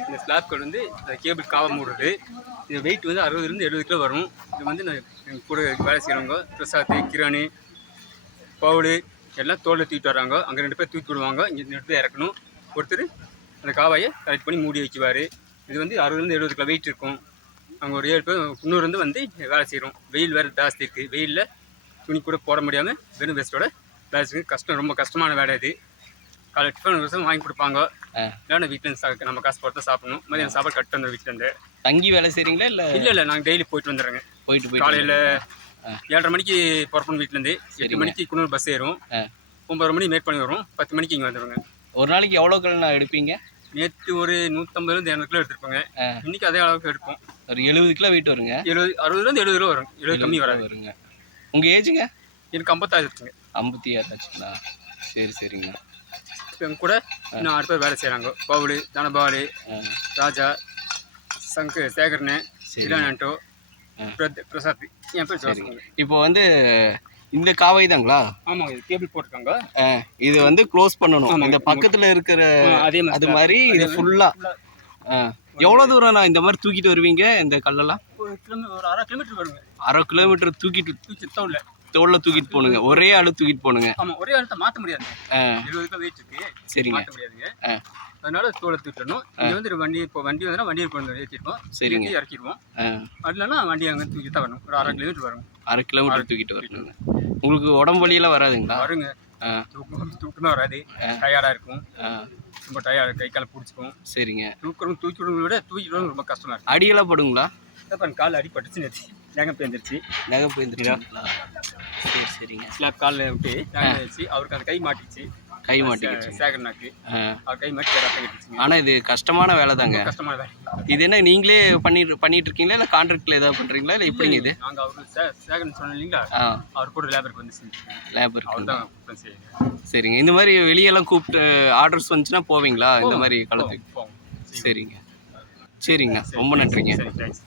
இந்த slab code வந்து cable காவை மூடுறது. இது வெயிட் வந்து 60 70 கிலோ வரும். இது வந்து நான் கூட வேலை செய்கிறவங்க பிரசாத், கிரண், பவுலு எல்லாம் தோளில் தூக்கிட்டு வர்றாங்க. அங்கே 2 பேர் தூக்கி விடுவாங்க. இங்கே 2 பேர் இறக்கணும். ஒருத்தர் அந்த காவாயை கலெக்ட் பண்ணி மூடி வைக்குவார். இது வந்து 60 70 கிலோ வெயிட் இருக்கும். அங்கே ஒரு 7 பேர் இன்னொரு வந்து வேலை செய்கிறோம். வெயில் வேறு ஜாஸ்தி இருக்குது. வெயிலில் துணி கூட போட முடியாமல் வெறும் வெஸ்ட்டோட வேலை செய்யுது. கஷ்டம், ரொம்ப கஷ்டமான வேலை இது. காலை டிஃபன் வருஷம் வாங்கி கொடுப்பாங்க. இல்லைன்னா வீட்டிலேருந்து நம்ம காசு போட்டு சாப்பிடணும். மதியம் சாப்பாடு கட்டு வந்துடும். வீட்டிலேருந்து தங்கி வேலை செய்கிறீங்களா? இல்லை நாங்கள் டெய்லி போயிட்டு வந்துடுறேங்க. போயிட்டு காலையில் 7:30 மணிக்கு புறப்படும் வீட்டிலேருந்து. 8 மணிக்கு குன்னூர் பஸ் ஏறும். 9 மணி மேட் பண்ணி வரும். 10 மணிக்கு இங்கே வந்துடுங்க. ஒரு நாளைக்கு எவ்வளோ கிலோ எடுப்பீங்க? நேற்று ஒரு 150 200 கிலோ எடுத்துருப்பாங்க. இன்றைக்கி அதே அளவுக்கு எடுப்போம். ஒரு 70 கிலோ வெயிட் வருங்க. 60 70 கிலோ வரும். 70 கம்மி வருங்க. உங்கள் ஏஜுங்க? எனக்கு 56 இருக்குங்க. 56 ஆச்சுங்களா? சரிங்க. எங்க கூட இன்னும் 6 பேர் வேலை செய்கிறாங்க. பவுலு, தனபாலு, ராஜா, சேகர்னு, இரானோ, பிரசாத், என் பேர் ஜோசப். இப்போ வந்து இந்த காவை தாங்களா? ஆமாங்க, இது கேபிள் போட்டிருக்காங்க. இது வந்து க்ளோஸ் பண்ணணும். இந்த பக்கத்தில் இருக்கிற அது மாதிரி இது ஃபுல்லாக எவ்வளோ தூரம் நான் இந்த மாதிரி தூக்கிட்டு வருவீங்க? இந்த கல்லெல்லாம் ஒரு 1/2 கிலோமீட்டர் வருங்க. 1/2 கிலோமீட்டர் தூக்கிட்டு தோளில் தூக்கிட்டு போகணுங்க. ஒரே ஆளு தூக்கிட்டு போகணுங்க. ஆமாம், ஒரே ஆளுத்தை மாற்ற முடியாது. 70 கிலோ வெயிட் இருக்கு. சரிங்க, மாற்ற முடியாதுங்க. அதனால தோலை தூக்கிடணும். இங்கே வந்து வண்டி வந்தால் வண்டியை கொண்டு ஏற்றிருப்போம். சரிங்க, இறக்கிடுவோம். அது இல்லைன்னா வண்டி அங்கே தூக்கி தான் வரணும். ஒரு 1/2 கிலோமீட்டர் வரும். 1/2 கிலோமீட்டர் தூக்கிட்டு வரணுங்க. உங்களுக்கு உடம்பு வலியெல்லாம் வராதுங்களா? வருங்க. தூக்கமே வராது. டயர்டாக இருக்கும். ரொம்ப டயர்டு, கை காலை பிடிச்சிக்கும். சரிங்க. தூக்கிடுறத விட தூக்கிடுறது ரொம்ப கஷ்டமாக இருக்கும். அடியெல்லாம் படுங்களா? கால் அடிப்பட்டுச்சு. நேற்று நகை பேந்துருச்சு. சரிங்க. ஸ்லாப் காலில் விட்டு நகை அவருக்கு அந்த கை மாட்டிச்சு. சேகர்னாக்கு அவர் கை மாட்டி ரத்தம் கட்டிச்சு. ஆனால் இது கஷ்டமான வேலை தாங்க. கஷ்டமான வேலை. இது என்ன நீங்களே பண்ணிட்டு இருக்கீங்களா? இல்லை கான்ட்ராக்டில் ஏதாவது பண்ணுறீங்களா? இல்லை எப்படிங்க இது? நாங்கள் அவருக்கு சேகர்னு சொன்னோம் இல்லைங்களா, அவர் கூட லேபருக்கு வந்து லேபர் அவர் தான் கூப்பிட்டு செய்யுங்க. சரிங்க. இந்த மாதிரி வெளியெல்லாம் கூப்பிட்டு ஆர்டர்ஸ் வந்துச்சுன்னா போவீங்களா இந்த மாதிரி காலத்துக்கு? போவோம். சரிங்க. ரொம்ப நன்றிங்க. சரி, தேங்க்ஸ்.